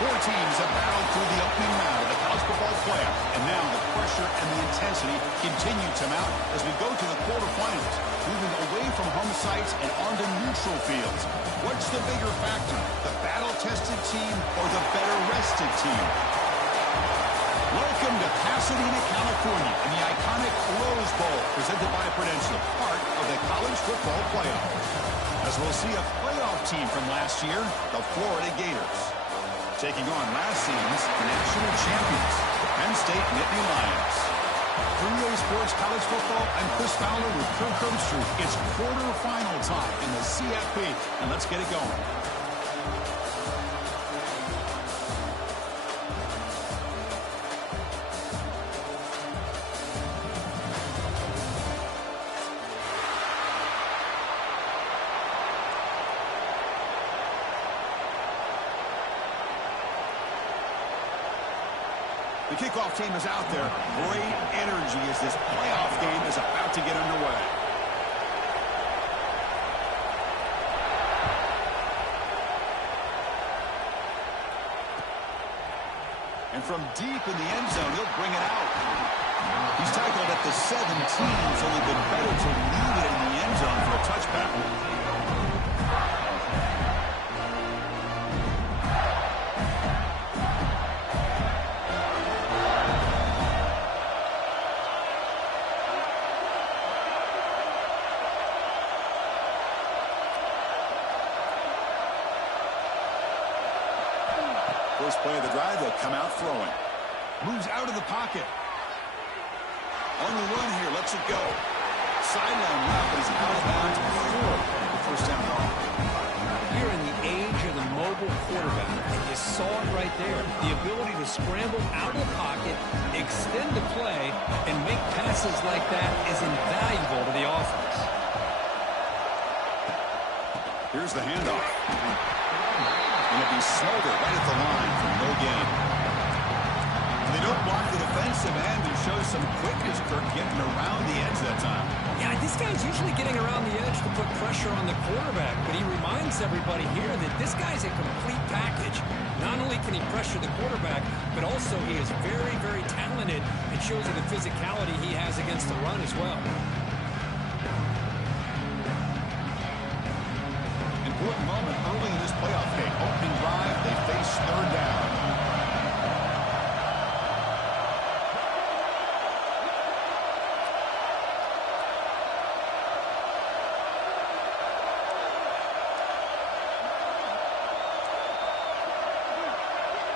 Four teams have battled through the opening round of the college football playoff, and now the pressure and the intensity continue to mount as we go to the quarterfinals, moving away from home sites and onto neutral fields. What's the bigger factor, the battle-tested team or the better-rested team? Welcome to Pasadena, California, in the iconic Rose Bowl, presented by Prudential, part of the college football playoff. As we'll see a playoff team from last year, the Florida Gators, taking on last season's national champions, the Penn State Nittany Lions. For EA Sports College Football, I'm Chris Fowler with Kirk Herbstreit. It's quarterfinal time in the CFP, and let's get it going. The kickoff team is out there. Great energy as this playoff game is about to get underway. And from deep in the end zone, he'll bring it out. He's tackled at the 17, so it'd been better to leave it in the end zone for a touchback. First play of the drive, they'll come out throwing. Moves out of the pocket. On the run here, lets it go. Sideline route, but he's out of bounds before the first down ball. You're in the age of the mobile quarterback, and you saw it right there. The ability to scramble out of the pocket, extend the play, and make passes like that is invaluable to the offense. Here's the handoff. And it'll be Smolder right at the line for no gain. And they don't block the defensive end and show some quickness, Kirk, getting around the edge that time. Yeah, this guy's usually getting around the edge to put pressure on the quarterback, but he reminds everybody here that this guy's a complete package. Not only can he pressure the quarterback, but also he is very, very talented and shows you the physicality he has against the run as well. Important moment early in this playoff game. Opening drive, they face third down.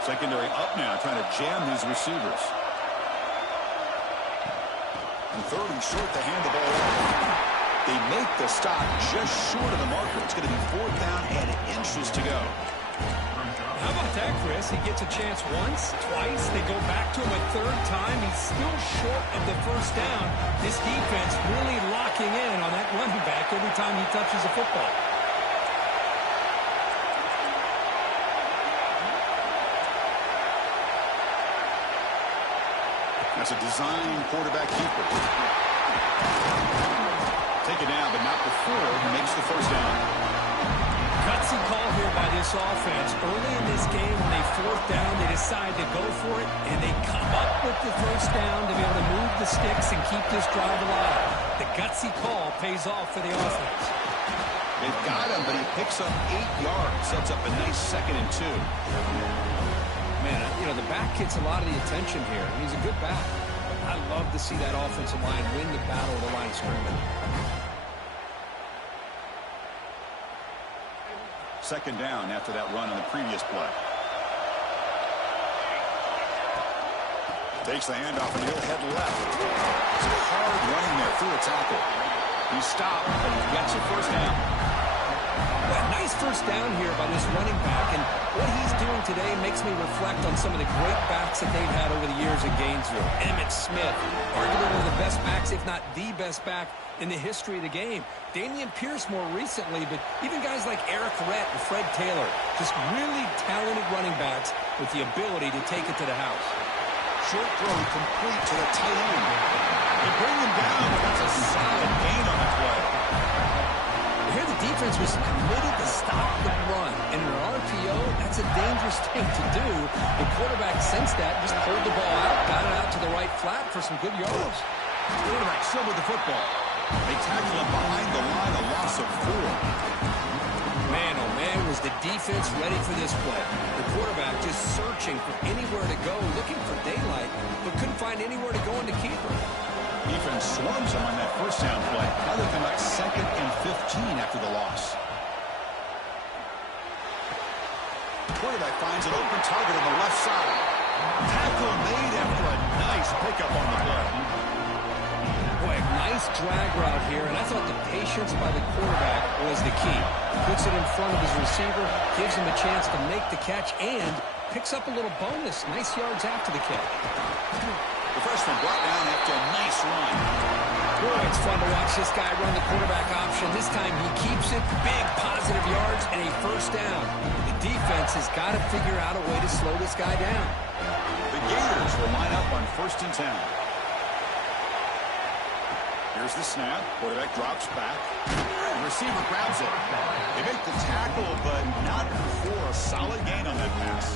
Secondary up now, trying to jam these receivers. And third and short, they hand the ball off. They make the stop just short of the marker. It's going to be fourth down and inches to go. How about that, Chris? He gets a chance once, twice. They go back to him a third time. He's still short of the first down. This defense really locking in on that running back every time he touches the football. That's a design quarterback keeper. Take it down, but not before he makes the first down. Gutsy call here by this offense. Early in this game, when they fourth down, they decide to go for it, and they come up with the first down to be able to move the sticks and keep this drive alive. The gutsy call pays off for the offense. They've got him, but he picks up 8 yards. Sets up a nice 2nd and 2. Man, you know, the back gets a lot of the attention here, and he's a good back. I love to see that offensive line win the battle of the line of scrimmage. Second down after that run on the previous play. Takes the handoff and he'll head left. It's a hard running there through a tackle. He stopped, but he gets a first down. Well, nice first down here by this running back, and what he's doing today makes me reflect on some of the great backs that they've had over the years in Gainesville. Emmitt Smith, arguably one of the best backs, if not the best back in the history of the game. Dameon Pierce more recently, but even guys like Eric Rhett and Fred Taylor, just really talented running backs with the ability to take it to the house. Short throw complete to the tight end. They bring him down, but that's a solid gain on the play. Here the defense was committed to stop stop the run. And in an RPO, that's a dangerous thing to do. The quarterback sensed that, just pulled the ball out, got it out to the right flat for some good yards. Quarterback still with the football. They tackle him behind the line, a loss of 4. Man, oh man, was the defense ready for this play. The quarterback just searching for anywhere to go, looking for daylight, but couldn't find anywhere to go in the keeper. Defense swarms him on that first down play. Now they come out 2nd and 15 after the loss. Quarterback finds an open target on the left side. Tackle made after a nice pickup on the play. Boy, nice drag route here, and I thought the patience by the quarterback was the key. Puts it in front of his receiver, gives him a chance to make the catch, and picks up a little bonus. Nice yards after the catch. The freshman brought down after a nice run. Boy, it's fun to watch this guy run the quarterback option. This time he keeps it, big positive yards, and a first down. The defense has got to figure out a way to slow this guy down. The Gators will line up on 1st and 10. Here's the snap. Quarterback drops back. The receiver grabs it. They make the tackle, but not before a solid gain on that pass.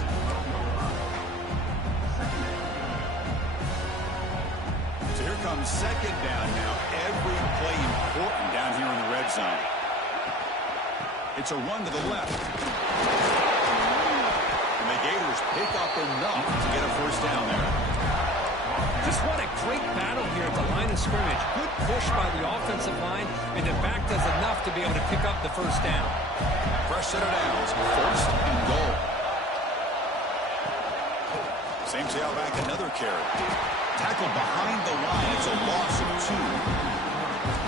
So here comes 2nd down now. Every play important down here in the red zone. It's a run to the left. And the Gators pick up enough to get a first down there. Just what a great battle here at the line of scrimmage. Good push by the offensive line, and the back does enough to be able to pick up the first down. Fresh set of downs, 1st and goal. Same tailback, another carry. Tackled behind the line. It's a loss of 2.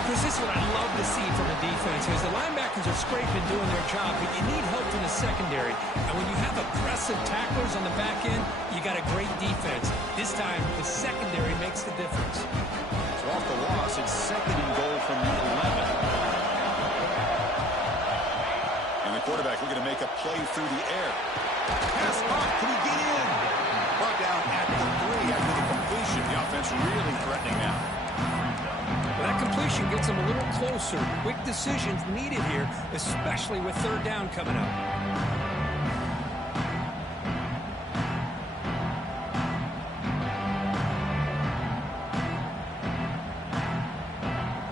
Because this is what I love to see from a defense, is the linebackers are scraping, doing their job, but you need help from the secondary. And when you have aggressive tacklers on the back end, you got a great defense. This time, the secondary makes the difference. So off the loss, it's 2nd and goal from the 11. And the quarterback looking to make a play through the air. Pass off. Can he get in? Brought down at the 3 after the completion. The offense really threatening now. Well, that completion gets them a little closer. Quick decisions needed here, especially with 3rd down coming up.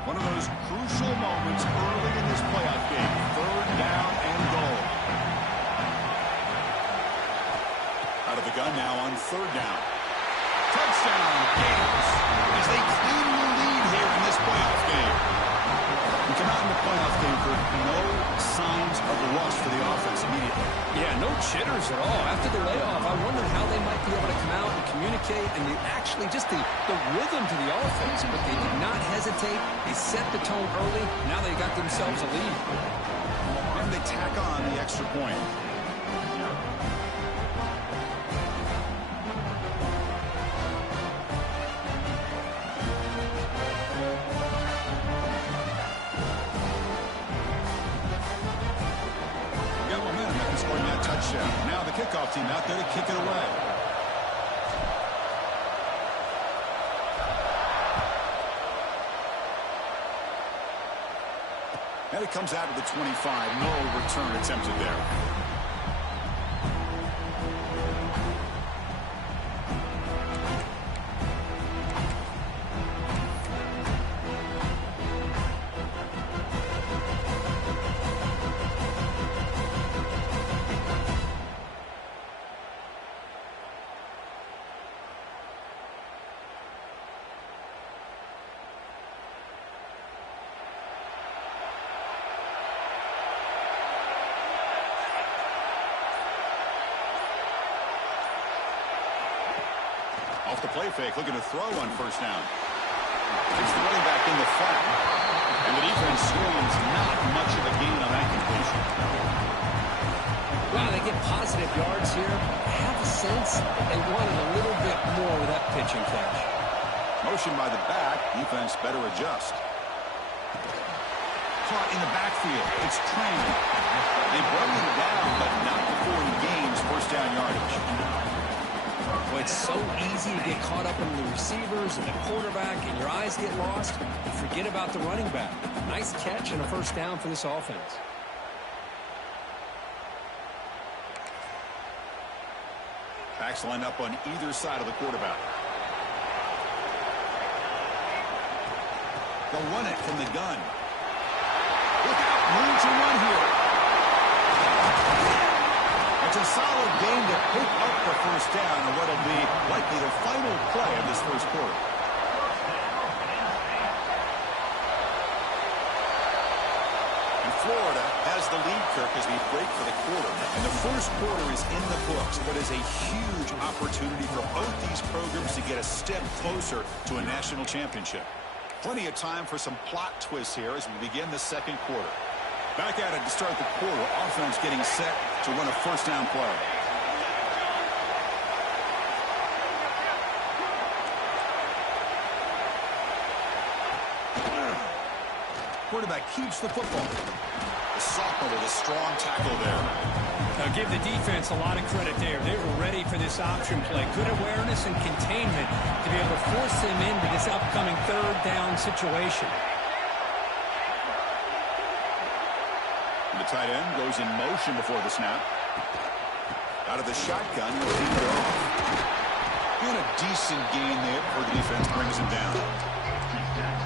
One of those crucial moments early in this playoff game. 3rd down and goal. Out of the gun now on 3rd down. Touchdown, Gators, as they claim the lead here in this playoff game. We come out in the playoff game for no signs of rust for the offense immediately. Yeah, no jitters at all. After the layoff, I wondered how they might be able to come out and communicate and actually just the rhythm to the offense. But they did not hesitate. They set the tone early. Now they got themselves a lead. And they tack on the extra point. Now the kickoff team out there to kick it away. And it comes out of the 25. No return attempted there. Off the play fake, looking to throw on 1st down. It's the running back in the flat. And the defense screams not much of a gain on that completion. Wow, they get positive yards here. I have a sense they wanted a little bit more with that pitch and catch. Motion by the back. Defense better adjust. Caught in the backfield. It's Train. They brought him down, but not before he gains 1st down yardage. Well, it's so easy to get caught up in the receivers and the quarterback, and your eyes get lost, and forget about the running back. Nice catch and a 1st down for this offense. Backs line up on either side of the quarterback. They'll run it from the gun. Look out, room to run here. It's a solid game to pick up the first down on what will be likely the final play of this first quarter. Florida has the lead, Kirk, as we break for the quarter. And the first quarter is in the books, but is a huge opportunity for both these programs to get a step closer to a national championship. Plenty of time for some plot twists here as we begin the second quarter. Back at it to start the quarter. Offense getting set to run a first down play. Quarterback keeps the football. The sophomore with a strong tackle there. Now give the defense a lot of credit there. They were ready for this option play. Good awareness and containment to be able to force them into this upcoming third down situation. And the tight end goes in motion before the snap. Out of the shotgun, he'll lead it off. And a decent gain there before the defense brings him down.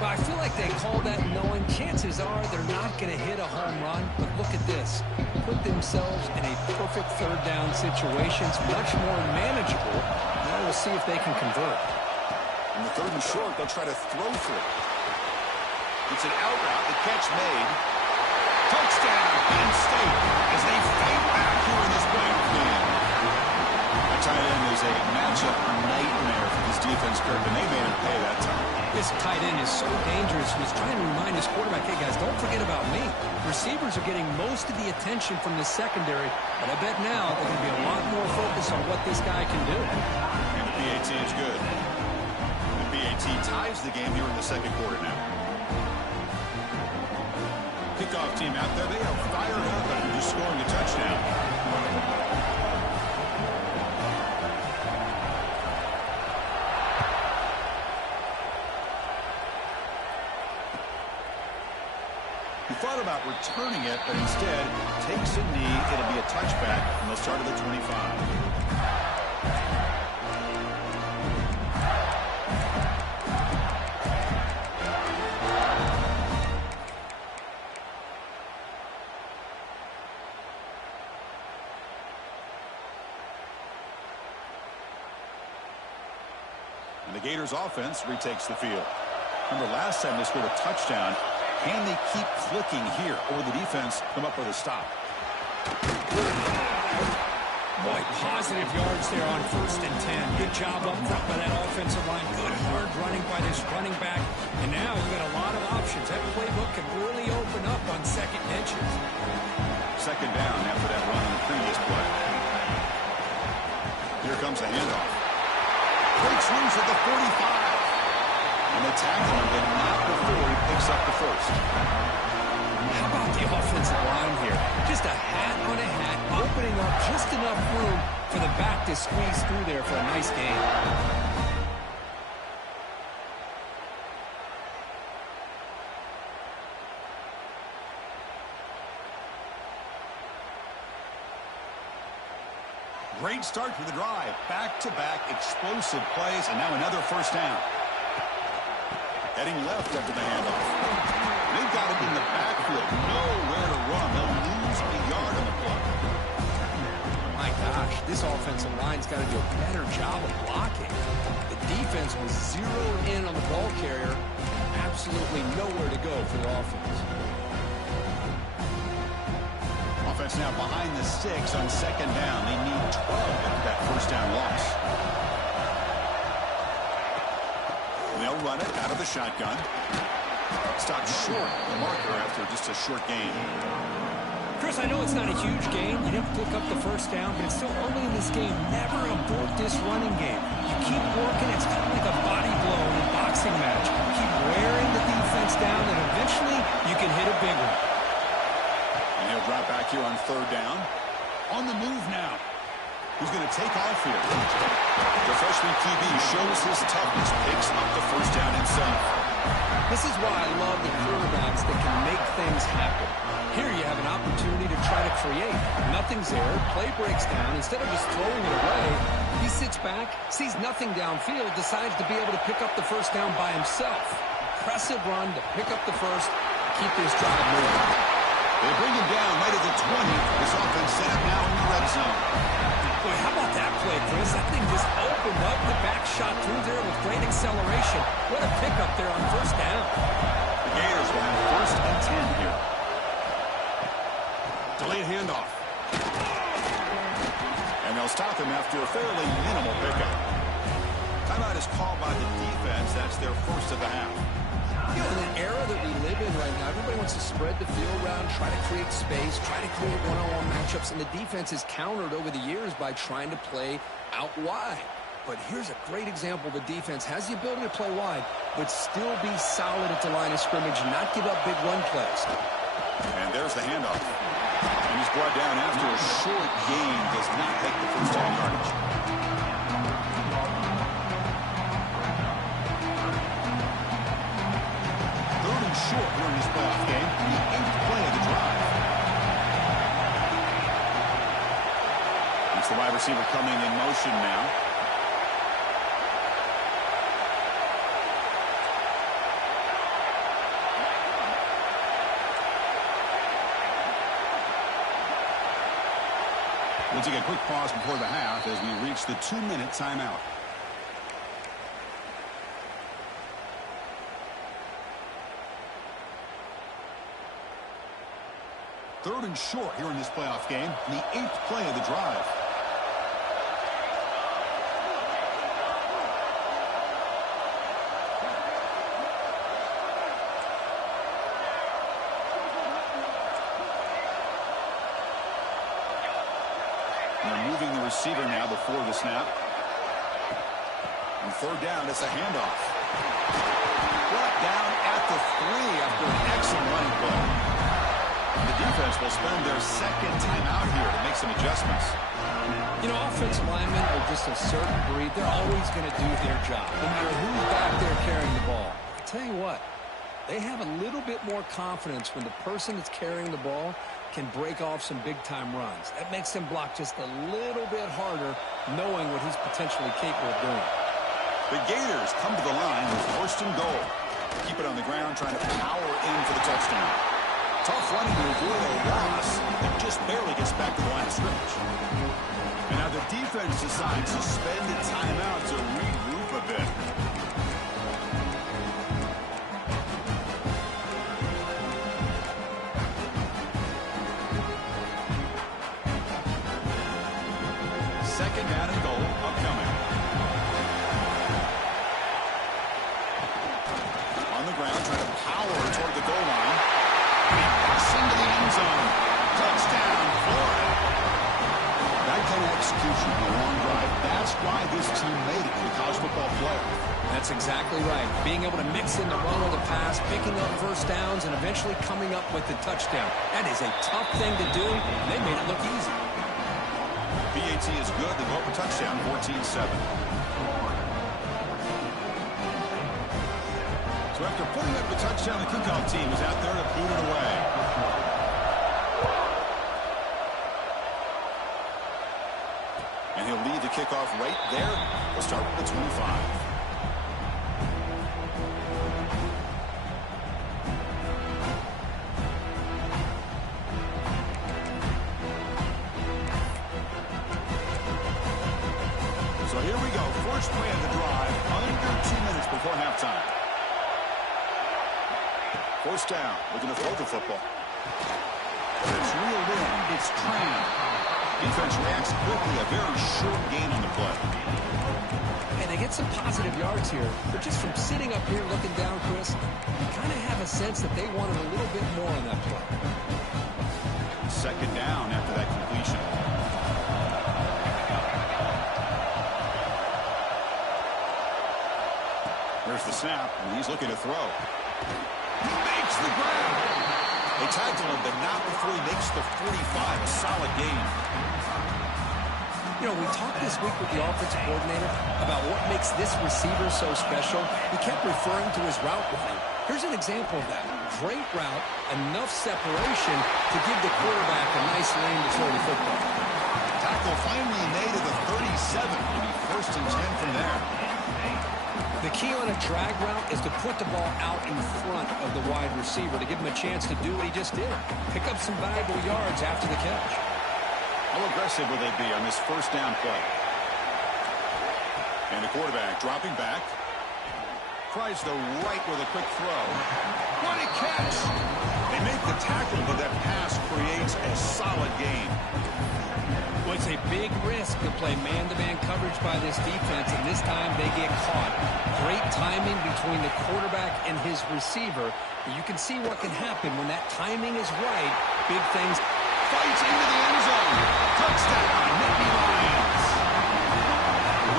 But I feel like they call that knowing chances are they're not going to hit a home run. But look at this. Put themselves in a perfect third down situation. It's much more manageable. Now we'll see if they can convert. In the third and short, they'll try to throw for it. It's an out route. The catch made. Touchdown, Penn State, as they fight back here in this break game. The tight end is a matchup nightmare for this defense, Kirk, and they made him pay that time. This tight end is so dangerous. He's trying to remind his quarterback, hey, guys, don't forget about me. Receivers are getting most of the attention from the secondary, but I bet now they're going to be a lot more focused on what this guy can do. And the PAT is good. The PAT ties the game here in the second quarter now. Kickoff team out there. They are fired up after just scoring a touchdown. He thought about returning it, but instead takes a knee. It'll be a touchback, and they'll start at the 25. And the Gators offense retakes the field. Remember last time they scored a touchdown. Can they keep clicking here, or will the defense come up with a stop? Boy, positive yards there on 1st and 10. Good job up front by that offensive line. Good hard running by this running back. And now you've got a lot of options. That playbook can really open up on second inches. Second down after that run on the previous play. Here comes a handoff. Breaks loose at the 45. And the tackle him, but not before he picks up the first. How about the offensive line here? Just a hat on a hat, opening up just enough room for the back to squeeze through there for a nice gain. Great start to the drive. Back-to-back explosive plays, and now another first down. Heading left after the handoff. They've got him in the backfield. Nowhere to run. They'll lose a yard on the play. My gosh, this offensive line's got to do a better job of blocking. The defense was zeroed in on the ball carrier. Absolutely nowhere to go for the offense. Offense now behind the 6 on second down. They need 12 after that first down loss. They'll run it out of the shotgun. Stopped short the marker after just a short gain. Chris, I know it's not a huge game. You didn't pick up the first down, but it's still early in this game. Never abort this running game. You keep working. It's kind of like a body blow in a boxing match. Keep wearing the defense down, and eventually you can hit a big one. And he'll drop back here on third down. On the move now. Who's going to take off here? The freshman QB shows his toughness, picks up the first down himself. This is why I love the quarterbacks that can make things happen. Here you have an opportunity to try to create. Nothing's there. Play breaks down. Instead of just throwing it away, he sits back, sees nothing downfield, decides to be able to pick up the first down by himself. Impressive run to pick up the first, keep this drive moving. They bring him down right at the 20. This offense set up now in the red zone. Boy, how about that play, Chris? That thing just opened up. The back shot through there with great acceleration. What a pickup there on first down. The Gators will have first and 10 here. Delayed handoff. And they'll stop him after a fairly minimal pickup. Timeout is called by the defense. That's their first of the half. You know, in an era that we live in right now, everybody wants to spread the field around, try to create space, try to create one-on-one matchups, and the defense is countered over the years by trying to play out wide. But here's a great example. The defense has the ability to play wide, but still be solid at the line of scrimmage and not give up big run plays. And there's the handoff. And he's brought down after a short gain. Does not take the first down yardage. Third and short during this playoff game. The 8th play of the drive. It's the wide receiver coming in motion now. We'll take a quick pause before the half as we reach the 2-minute timeout. Third and short here in this playoff game. The 8th play of the drive. They're moving the receiver now before the snap. And third down, it's a handoff. Brought down at the 3 after an excellent running play. The defense will spend their second time out here to make some adjustments. You know, offensive linemen are just a certain breed. They're always going to do their job, no matter who's back there carrying the ball. I'll tell you what, they have a little bit more confidence when the person that's carrying the ball can break off some big-time runs. That makes them block just a little bit harder, knowing what he's potentially capable of doing. The Gators come to the line with first and goal. Keep it on the ground, trying to power in for the touchdown. Tough running to avoid a loss that just barely gets back to the line of scrimmage. And now the defense decides to spend a timeout to regroup a bit. Second down and goal upcoming. On the ground, trying to power toward the goal line. Into the end zone. Touchdown, Florida. That kind of execution on a long drive, that's why this team made it to the college football playoff. That's exactly right. Being able to mix in the run or the pass, picking up first downs, and eventually coming up with the touchdown. That is a tough thing to do, and they made it look easy. BAT is good. They go up a touchdown, 14-7. So after putting up the touchdown, the kickoff team is out there to boot it away. And he'll lead the kickoff right there. We'll start with the 25. So here we go. First play of the drive, under 2 minutes before halftime. First down, looking to throw the football. It's reeled in. It's Tran. Defense reacts quickly. A very short gain on the play. And they get some positive yards here. But just from sitting up here looking down, Chris, you kind of have a sense that they wanted a little bit more on that play. Second down after that completion. There's the snap, and he's looking to throw. He makes the grab. They tagged him, but not before he makes the 45. A solid gain. You know, we talked this week with the offensive coordinator about what makes this receiver so special. He kept referring to his route running. Here's an example of that. great route, enough separation to give the quarterback a nice lane to throw the football. Tackle finally made at the 37. Maybe first and 10 from there. The key on a drag route is to put the ball out in front of the wide receiver to give him a chance to do what he just did. Pick up some valuable yards after the catch. How aggressive will they be on this first down play? And the quarterback dropping back. Tries the right with a quick throw. What a catch! They make the tackle, but that pass creates a solid gain. Well, it's a big risk to play man-to-man coverage by this defense, and this time they get caught. Great timing between the quarterback and his receiver. You can see what can happen when that timing is right. Big things. Fights into the end zone. Touchdown, Nittany Lions.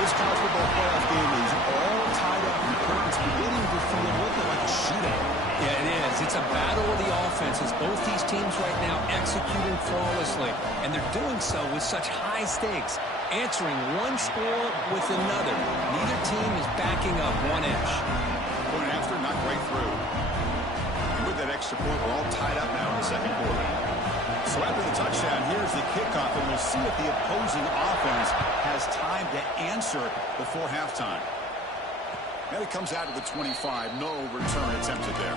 This college football playoff game is all tied up. It's beginning to feel a little bit like a shootout. Yeah, it is. It's a battle of the offenses. Both these teams right now executing flawlessly, and they're doing so with such high stakes, answering one score with another. Neither team is backing up one inch. Point after, not quite through. And with that extra point, we're all tied up now in the second quarter. So after the touchdown, here's the kickoff, and we'll see if the opposing offense has time to answer before halftime. And it comes out of the 25. No return attempted there.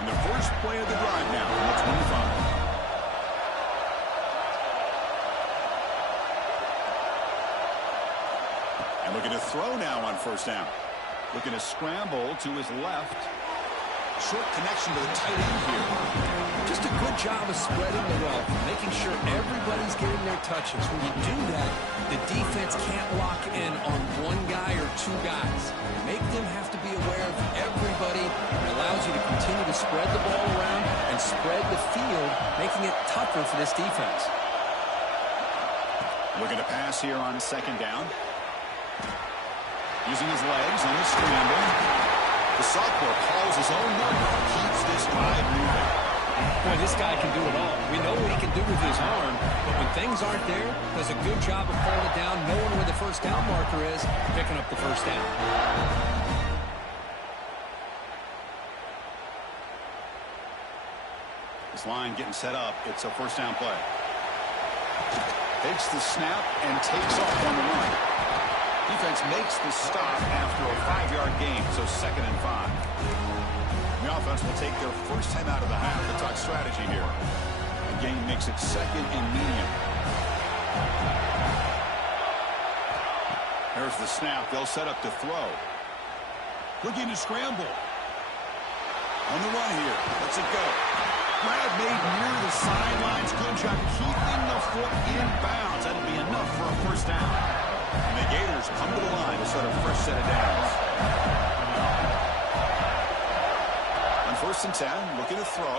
And the first play of the drive now from the 25. And looking to throw now on first down. Looking to scramble to his left. Short connection to the tight end here. Just a good job of spreading the wealth, making sure everybody's getting their touches. When you do that, the defense can't lock in on one guy or two guys. Make them have to be aware of everybody. It allows you to continue to spread the ball around and spread the field, making it tougher for this defense. Looking to pass here on second down. Using his legs on the scramble. The sophomore calls his own number. Keeps this drive moving. Boy, this guy can do it all. We know what he can do with his arm, but when things aren't there, does a good job of pulling it down, knowing where the first down marker is, picking up the first down. This line getting set up. It's a first down play. Takes the snap and takes off on the run. Defense makes the stop after a 5-yard gain, so 2nd and 5. The offense will take their first time out of the half to talk strategy here. The game makes it 2nd and medium. There's the snap. They'll set up to throw. Looking to scramble. On the run here. Let's it go. Grab made near the sidelines. Good job keeping the foot in bounds. That'll be enough for a first down. And the Gators come to the line to start a fresh set of downs. On 1st and 10, looking to throw.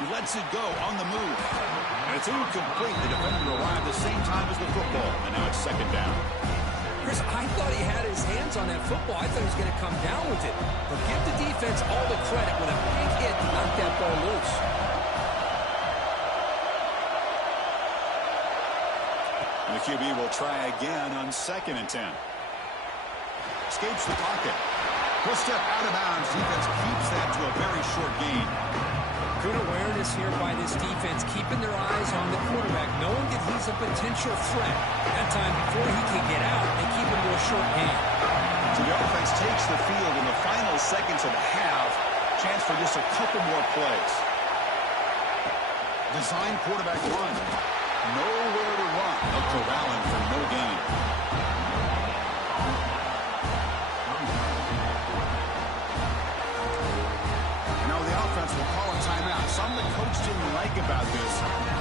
He lets it go on the move. And it's incomplete. The defender arrived the same time as the football. And now it's 2nd down. Chris, I thought he had his hands on that football. I thought he was going to come down with it. But give the defense all the credit with a big hit to knock that ball loose. And the QB will try again on 2nd and 10. Escapes the pocket. First step out of bounds. Defense keeps that to a very short gain. Good awareness here by this defense, keeping their eyes on the quarterback, knowing that he's a potential threat. That time, before he can get out, they keep him to a short gain. So the offense takes the field in the final seconds of the half. Chance for just a couple more plays. Design quarterback run. Nowhere to run. They'll corral him for no gain. Now the offense will call a timeout. Something the coach didn't like about this.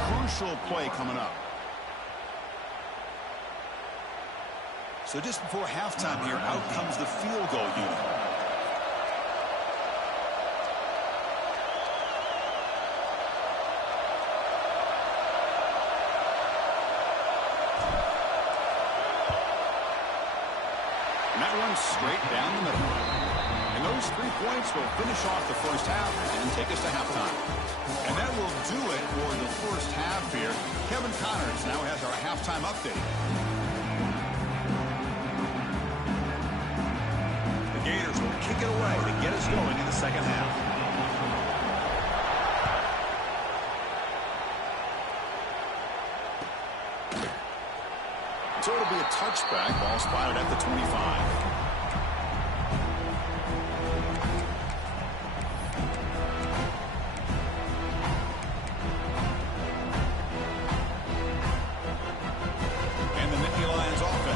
Crucial play coming up. So just before halftime here, out comes the field goal unit. And that runs straight down the middle. And those 3 points will finish off the first half and take us to halftime. And that will do it for the first half here. Kevin Connors now has our halftime update. The Gators will kick it away to get us going in the second half. So it'll be a touchback. Ball spotted at the 25.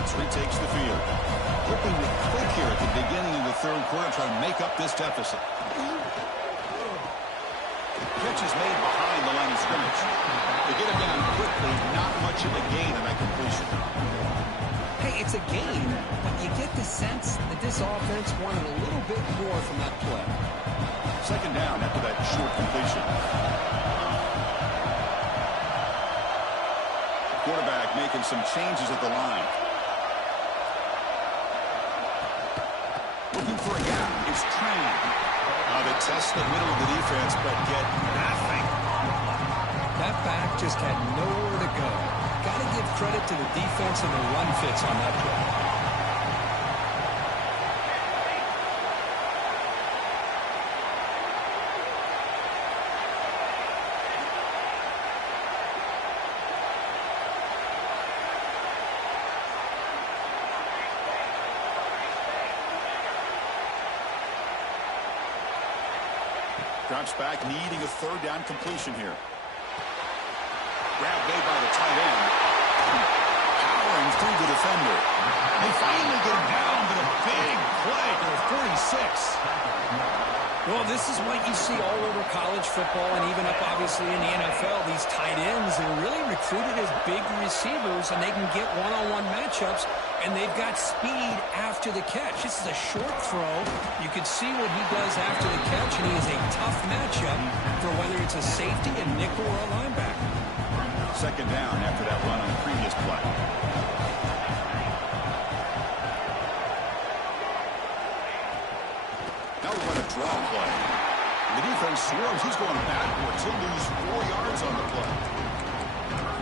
Retakes the field. Hoping to click here at the beginning of the third quarter, try to make up this deficit. Catch is made behind the line of scrimmage. They get it down quickly, not much of a gain on that completion. Hey, it's a gain, but you get the sense that this offense wanted a little bit more from that play. Second down after that short completion. Quarterback making some changes at the line. Looking for a gap. It's Tran. They test the middle of the defense, but get nothing. That back just had nowhere to go. Got to give credit to the defense and the run fits on that play. Drops back, needing a third down completion here. Grab made by the tight end. Powering through the defender. They finally get him down, but a big play for 46. Well, this is what you see all over college football and even up, obviously, in the NFL. These tight ends, they're really recruited as big receivers, and they can get one-on-one matchups, and they've got speed after the catch. This is a short throw. You can see what he does after the catch, and he is a tough matchup for whether it's a safety, a nickel, or a linebacker. Second down after that run on the previous play. Now we run a draw play. The defense swerves. He's going backwards. He'll lose 4 yards on the play.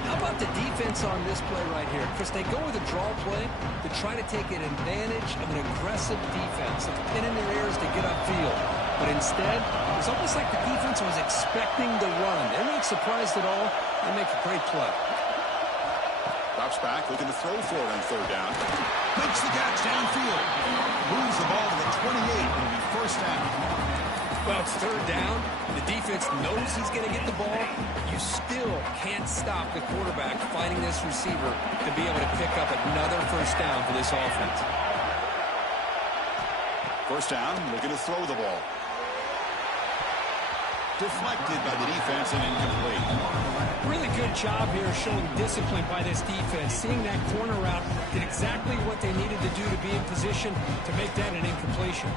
How about the defense on this play right here? Chris, they go with a draw play to try to take an advantage of an aggressive defense. A pin in their ears to get upfield. But instead, it's almost like the defense was expecting the run. They're not surprised at all. They make a great play. Drops back, looking to throw for it on third down. Makes the catch downfield. Moves the ball to the 28. It'll be first down. Well, it's third down. The defense knows he's going to get the ball. You still can't stop the quarterback finding this receiver to be able to pick up another first down for this offense. First down, looking to throw the ball. Deflected by the defense and incomplete. Really good job here showing discipline by this defense. Seeing that corner route, did exactly what they needed to do to be in position to make that an incompletion.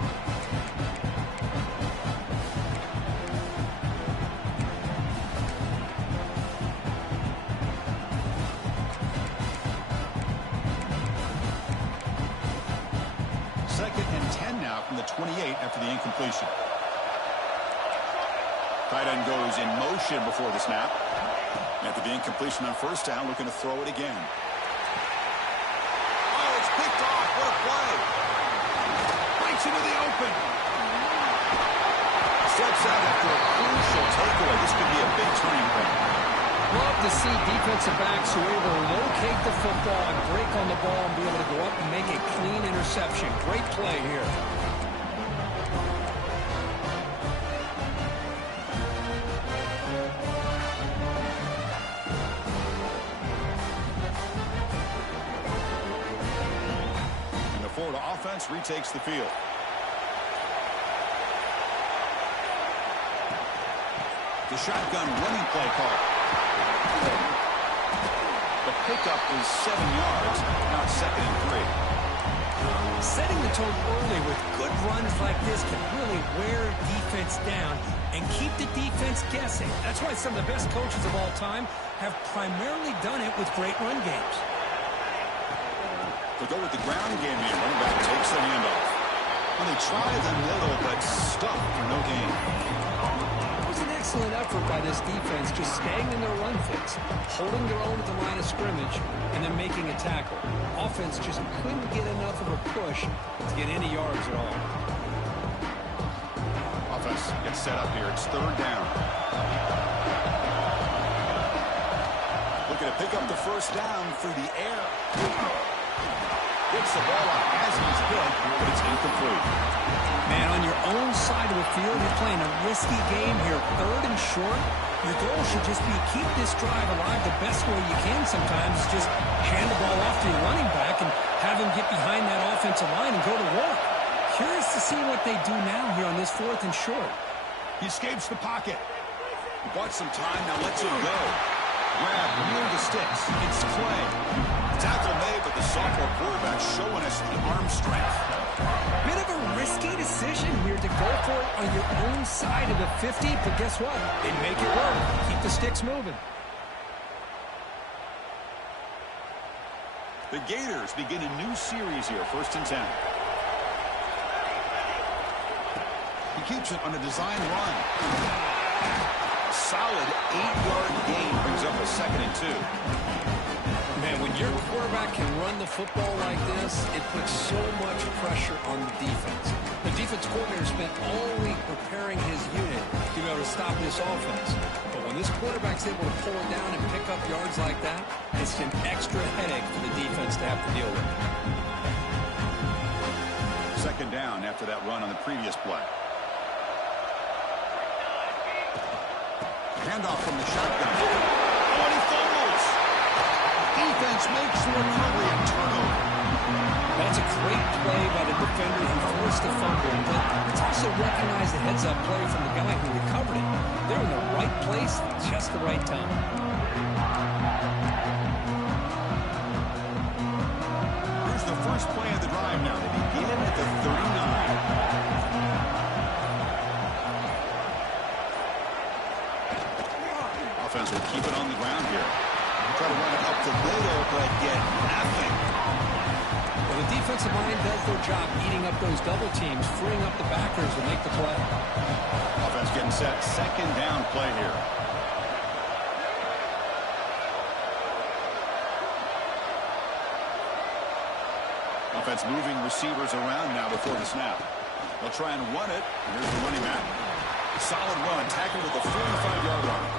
Second and 10 now from the 28 after the incompletion. Tight end goes in motion before the snap. After the incompletion on first down, looking to throw it again. Oh, it's picked off. What a play. Breaks into the open. Steps out after a crucial takeaway. This could be a big turning point. Love to see defensive backs who are able to locate the football and break on the ball and be able to go up and make a clean interception. Great play here. Florida offense retakes the field. The shotgun running play call. The pickup is 7 yards, now second and 3. Setting the tone early with good runs like this can really wear defense down and keep the defense guessing. That's why some of the best coaches of all time have primarily done it with great run games. To go with the ground game here. Running back takes the handoff. Well, they tried the middle, but stuck for no gain. It was an excellent effort by this defense, just staying in their run fix, holding their own at the line of scrimmage, and then making a tackle. Offense just couldn't get enough of a push to get any yards at all. Offense gets set up here. It's third down. Looking to pick up the first down through the air. Gets the ball out as he's hit, but it's incomplete. Man, on your own side of the field, you're playing a risky game here. Third and short, your goal should just be keep this drive alive the best way you can sometimes. Just hand the ball off to your running back and have him get behind that offensive line and go to work. Curious to see what they do now here on this fourth and short. He escapes the pocket. He bought some time, now lets it go. Grab near the sticks. It's Clay. Tackle made, but the sophomore quarterback showing us the arm strength. Bit of a risky decision here to go for it on your own side of the 50, but guess what? They make it work. Keep the sticks moving. The Gators begin a new series here, 1st and 10. He keeps it on a design run. Solid 8-yard gain brings up a 2nd and 2. Man, when your quarterback can run the football like this, it puts so much pressure on the defense. The defense coordinator spent all week preparing his unit to be able to stop this offense. But when this quarterback's able to pull it down and pick up yards like that, it's an extra headache for the defense to have to deal with. 2nd down after that run on the previous play. Handoff from the shotgun. Oh, and he fumbles. Defense makes the recovery and turnover. That's a great play by the defender who forced the fumble, but it's also recognized the heads-up play from the guy who recovered it. They're in the right place at just the right time. Here's the first play of the drive now. They begin at the 39. Offense will keep it on the ground here. Try to run it up the middle, but get nothing. Well, the defensive line does their job eating up those double teams, freeing up the backers to make the play. Offense getting set. 2nd down play here. Offense moving receivers around now before the snap. They'll try and run it. And here's the running back. Solid run. Tackled at the 45-yard line.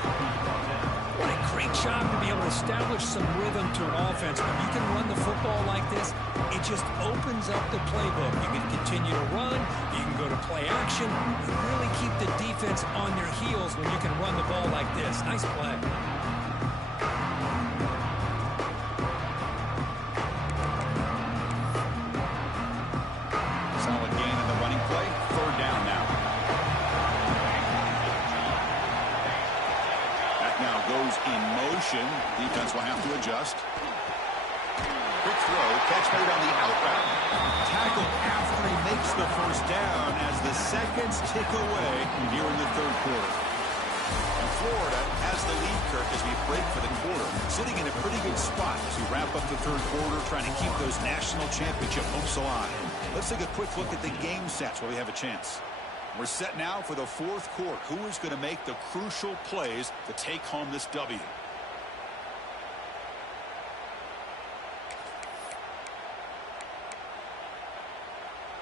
What a great job to be able to establish some rhythm to an offense. When you can run the football like this, it just opens up the playbook. You can continue to run. You can go to play action. You really keep the defense on their heels when you can run the ball like this. Nice play. Solid gain in the running play. 3rd down now. Now goes in motion. Defense will have to adjust. Quick throw. Catch made on the out route. Tackle after he makes the first down as the seconds tick away here in the 3rd quarter. And Florida has the lead, Kirk, as we break for the quarter. Sitting in a pretty good spot as we wrap up the 3rd quarter, trying to keep those national championship hopes alive. Let's take a quick look at the game sets where we have a chance. We're set now for the 4th quarter. Who is going to make the crucial plays to take home this W?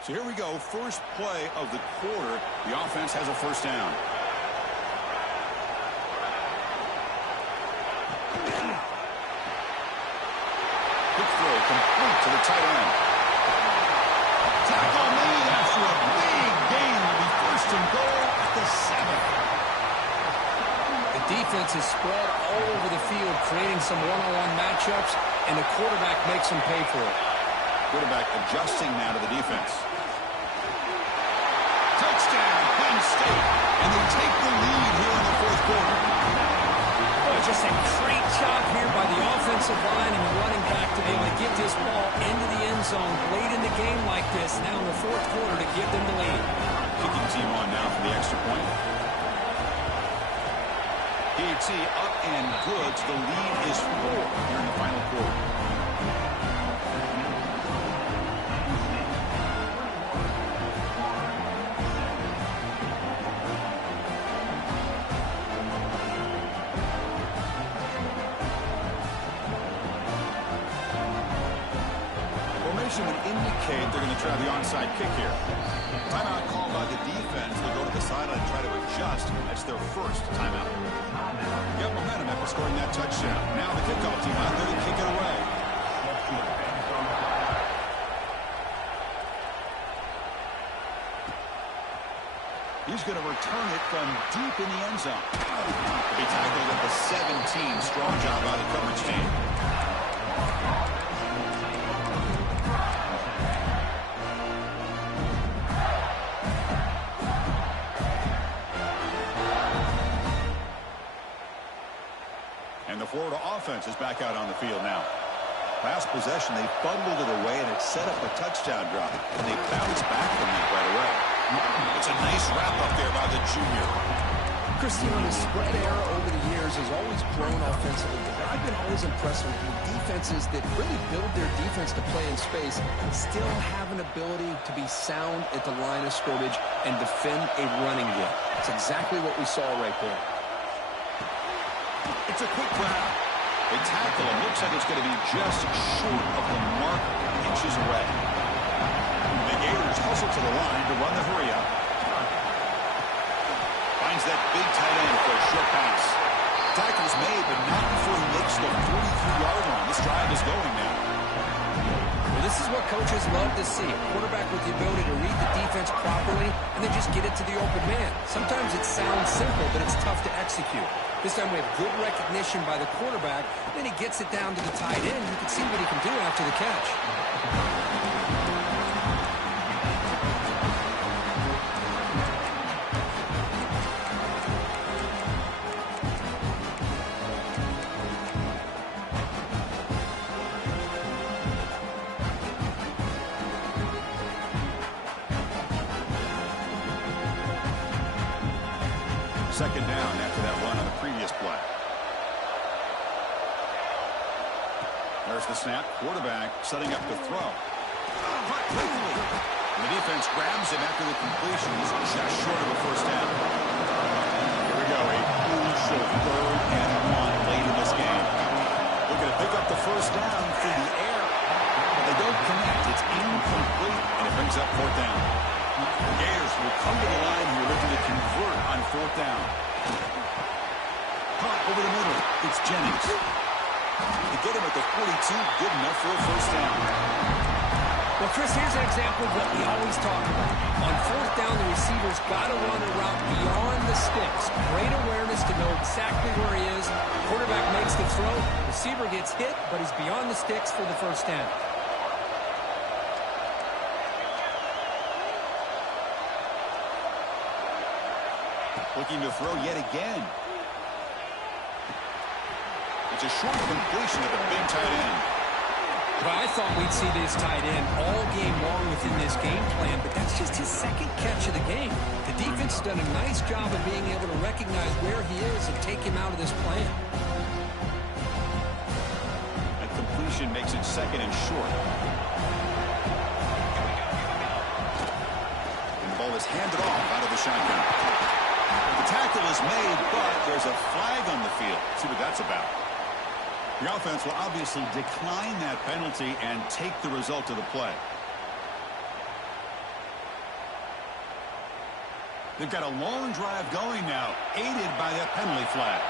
So here we go. First play of the quarter. The offense has a first down. Quick throw complete to the tight end. Tackle made after a big gain. Will be 1st and goal at the 7. The defense is spread all over the field, creating some one-on-one matchups, and the quarterback makes them pay for it. Quarterback adjusting now to the defense. Touchdown, Penn State. And they take the lead here in the 4th quarter. Oh, just a great job here by the offensive line and the running back to be able to get this ball into the end zone late in the game like this, now in the 4th quarter, to give them the lead. Kicking team on now for the extra point. PAT up and good. The lead is 4 here in the final quarter. formation would indicate they're going to try the onside kick here. Timeout called by the defense. They'll go to the sideline and try to adjust. That's their first timeout. Got momentum after scoring that touchdown. Now the kickoff team out there to kick it away. He's going to return it from deep in the end zone. To be tackled at the 17. Strong job by the coverage team. And the Florida offense is back out on the field now. Last possession, they fumbled it away, and it set up a touchdown drop. And they bounced back from that right away. It's a nice wrap-up there by the junior. Chris, the spread era over the years has always grown offensively, but I've been always impressed with defenses that really build their defense to play in space and still have an ability to be sound at the line of scrimmage and defend a running game. It's exactly what we saw right there. It's a quick grab. They tackle him. Looks like it's going to be just short of the mark, inches away. The Gators hustle to the line to run the hurry up. Finds that big tight end for a short pass. Tackle's made, but not before he makes the 43-yard line. This drive is going now. Well, this is what coaches love to see. A quarterback with the ability to read the defense properly and then just get it to the open man. Sometimes it sounds simple, but it's tough to execute. This time we have good recognition by the quarterback. Then he gets it down to the tight end. You can see what he can do after the catch. Second down after that run on the previous play. There's the snap. Quarterback setting up to throw. Caught quickly. And the defense grabs him after the completion. He's just short of a first down. Here we go. A crucial 3rd and 1 late in this game. Looking to pick up the first down through the air. But they don't connect. It's incomplete, and it brings up 4th down. The Gators will come to the line here looking to convert on 4th down. Caught over the middle. It's Jennings. They get him at the 42. Good enough for a first down. Well, Chris, here's an example of what we always talk about. On 4th down, the receiver's got to run a route beyond the sticks. Great awareness to know exactly where he is. Quarterback makes the throw. Receiver gets hit, but he's beyond the sticks for the first down. Looking to throw yet again. It's a short completion of the big tight end. Well, I thought we'd see this tight end all game long within this game plan, but that's just his second catch of the game. The defense has done a nice job of being able to recognize where he is and take him out of this plan. That completion makes it 2nd and short. And the ball is handed off out of the shotgun. The tackle is made, but there's a flag on the field. Let's see what that's about. The offense will obviously decline that penalty and take the result of the play. They've got a long drive going now, aided by that penalty flag.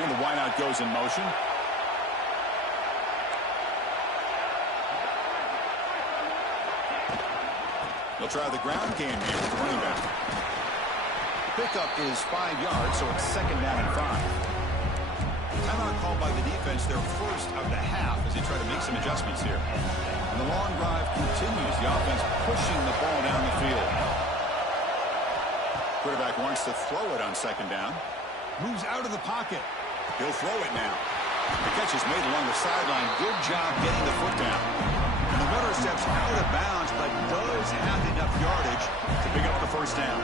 And the wideout goes in motion. They'll try the ground game here with the running back. Pickup is 5 yards, so it's 2nd down and 5. Timeout called by the defense, their first of the half, as they try to make some adjustments here. And the long drive continues. The offense pushing the ball down the field. Quarterback wants to throw it on 2nd down. Moves out of the pocket. He'll throw it now. The catch is made along the sideline. Good job getting the foot down. And the runner steps out of bounds, but does have enough yardage to pick up the first down.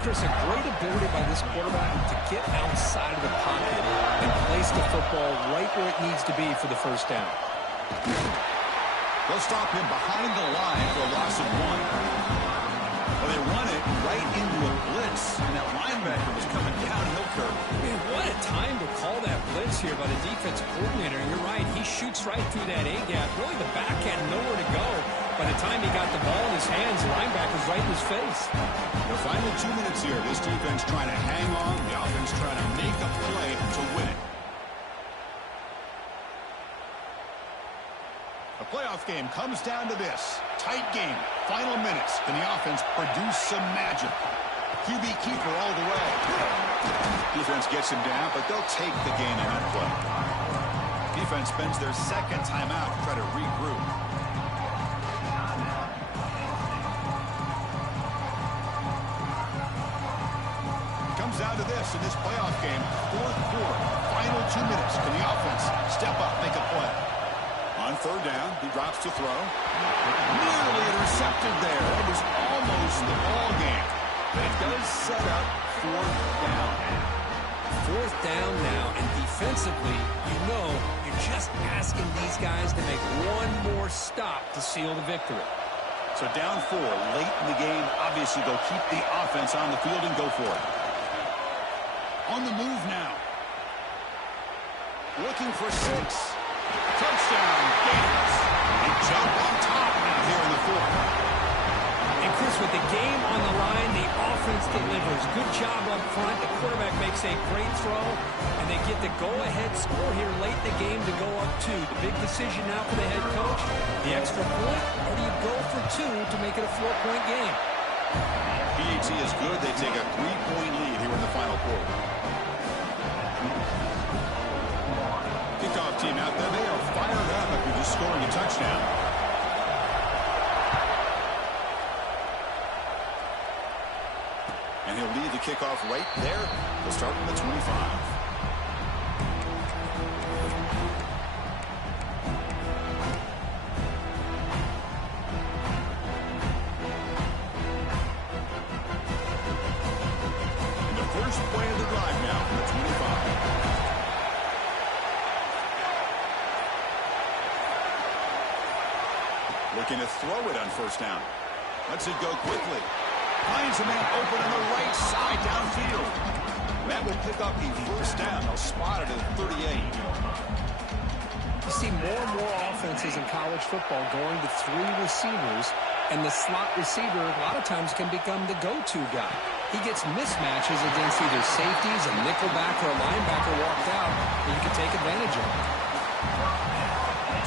Chris, a great ability by this quarterback to get outside of the pocket and place the football right where it needs to be for the first down. They'll stop him behind the line for a loss of 1. Well, they run it right into a blitz, and that linebacker was coming downhill curve. Man, what a time to call that blitz here by the defensive coordinator. You're shoots right through that A-gap. Really, the back had nowhere to go. By the time he got the ball in his hands, the linebacker's right in his face. The final 2 minutes here. This defense trying to hang on. The offense trying to make a play to win it. The playoff game comes down to this. Tight game. Final minutes. Can the offense produce some magic? QB keeper all the way. Defense gets him down, but they'll take the gain in that play. Defense spends their second timeout to try to regroup. Comes down to this in this playoff game. Fourth quarter. Final 2 minutes. Can the offense step up, make a play? On third down, he drops to throw. Nearly intercepted there. It was almost the ball game. But it does set up fourth down. Fourth down now, and defensively, you know you're just asking these guys to make one more stop to seal the victory. So down 4 late in the game. Obviously, they'll keep the offense on the field and go for it. On the move now. Looking for 6. Touchdown, Gators. They jump on top now here in the fourth. And Chris, with the game on the line, the offense delivers. Good job up front. The quarterback makes a great throw, and they get the go-ahead score here late in the game to go up 2. The big decision now for the head coach, the extra point, or do you go for 2 to make it a 4-point game? PAT is good. They take a 3-point lead here in the final quarter. Kickoff team out there. They are fired up after just scoring a touchdown. And he'll lead the kickoff right there. They'll start from the 25. And the first play of the drive now from the 25. Looking to throw it on first down. Lets it go quickly. Finds a man open on the right side downfield. That will pick up the first down. They'll spot it at 38. You see more and more offenses in college football going to 3 receivers, and the slot receiver a lot of times can become the go-to guy. He gets mismatches against either safeties, a nickelback, or a linebacker walked out, and you can take advantage of it.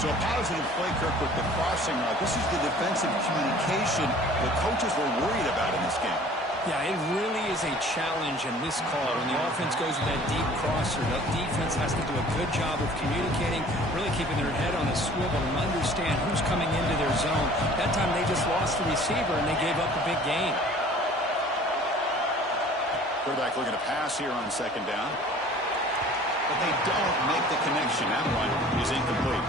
So a positive play, Kirk, with the crossing route. This is the defensive communication the coaches were worried about in this game. Yeah, it really is a challenge in this call. When the offense goes with that deep crosser, the defense has to do a good job of communicating, really keeping their head on a swivel and understand who's coming into their zone. That time they just lost the receiver and they gave up a big gain. Quarterback looking to pass here on second down. But they don't make the connection. That one is incomplete.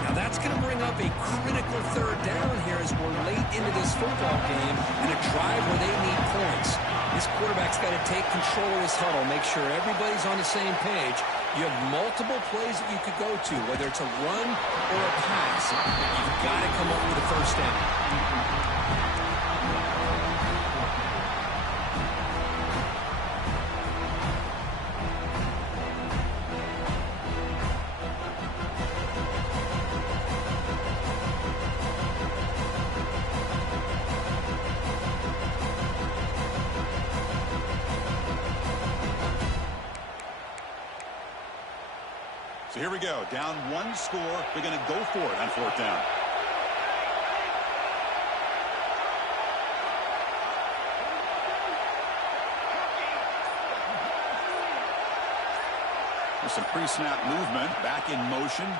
Now that's going to bring up a critical third down here as we're late into this football game and a drive where they need points. This quarterback's got to take control of this huddle, make sure everybody's on the same page. You have multiple plays that you could go to, whether it's a run or a pass. You've got to come up with a first down. So here we go. Down 1 score. They're going to go for it on fourth down. There's some pre-snap movement. Back in motion.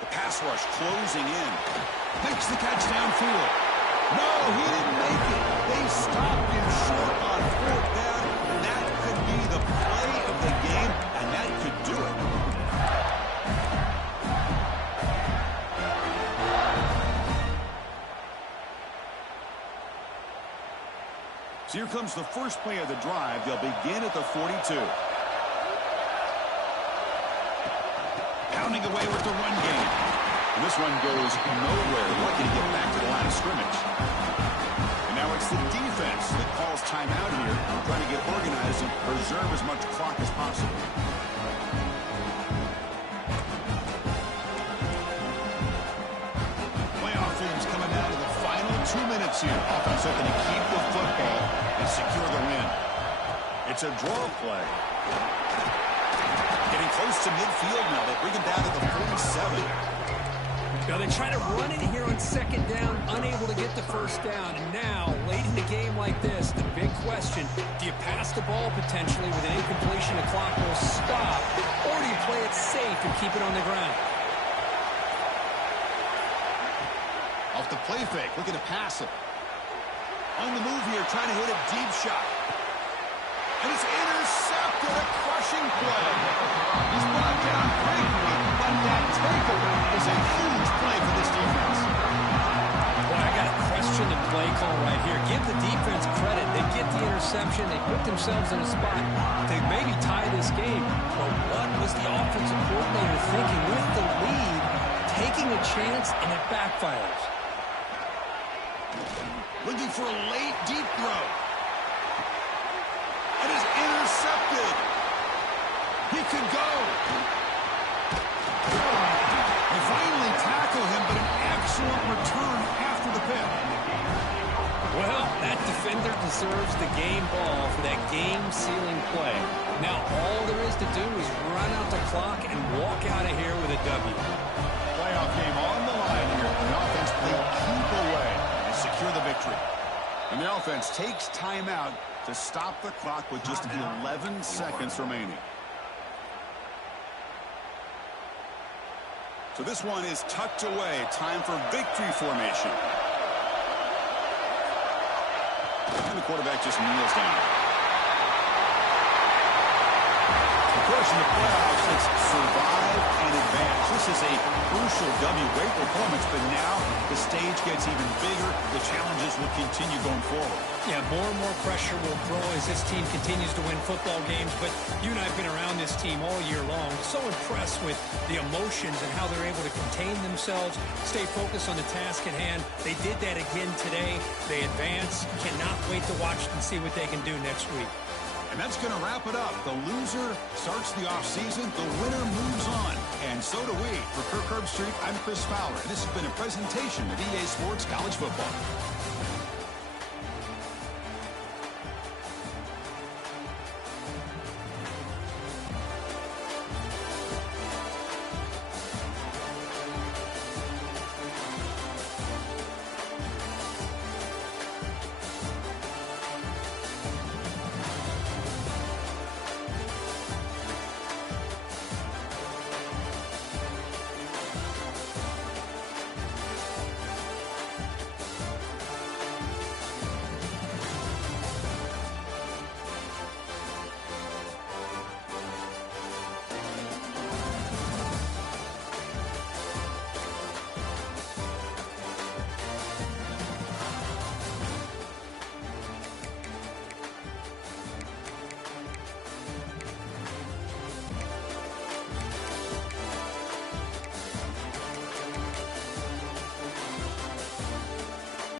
The pass rush closing in. Makes the catch downfield. No, he didn't make it. They stopped him short on fourth down. And that could be the play of the game, and that could do it. So here comes the first play of the drive. They'll begin at the 42. Pounding away with the run game. And this one goes nowhere. Lucky to get back to the line of scrimmage. And now it's the defense that calls timeout here, trying to get organized and preserve as much clock as possible. 2 minutes here. Offense looking to keep the football and secure the win. It's a draw play. Getting close to midfield now. They bring him down to the 47. Now they try to run it here on second down, unable to get the first down. And now, late in the game like this, the big question, do you pass the ball potentially with an incompletion, the clock will stop, or do you play it safe and keep it on the ground? Off the play fake, looking to pass it. On the move here, trying to hit a deep shot. And it's intercepted, a crushing play. He's brought down quickly, but that takeaway is a huge play for this defense. Boy, I got to question the play call right here. Give the defense credit. They get the interception. They put themselves in a spot to maybe tie this game. But what was the offensive coordinator thinking with the lead, taking a chance, and it backfires? Looking for a late, deep throw. It is intercepted. He could go. They finally tackle him, but an excellent return after the pick. Well, that defender deserves the game ball for that game-sealing play. Now all there is to do is run out the clock and walk out of here with a W. Playoff game on the line here. The offense played keep away and secure the victory. And the offense takes timeout to stop the clock with just 11 seconds remaining. So this one is tucked away. Time for victory formation. And the quarterback just kneels down. Of course, in the playoffs, it's survive and advance. This is a crucial W. Great performance, but now the stage gets even bigger. The challenges will continue going forward. Yeah, more and more pressure will grow as this team continues to win football games. But you and I have been around this team all year long. So impressed with the emotions and how they're able to contain themselves, stay focused on the task at hand. They did that again today. They advance. Cannot wait to watch and see what they can do next week. And that's going to wrap it up. The loser starts the offseason. The winner moves on. And so do we. For Kirk Herbstreit, I'm Chris Fowler. This has been a presentation of EA Sports College Football.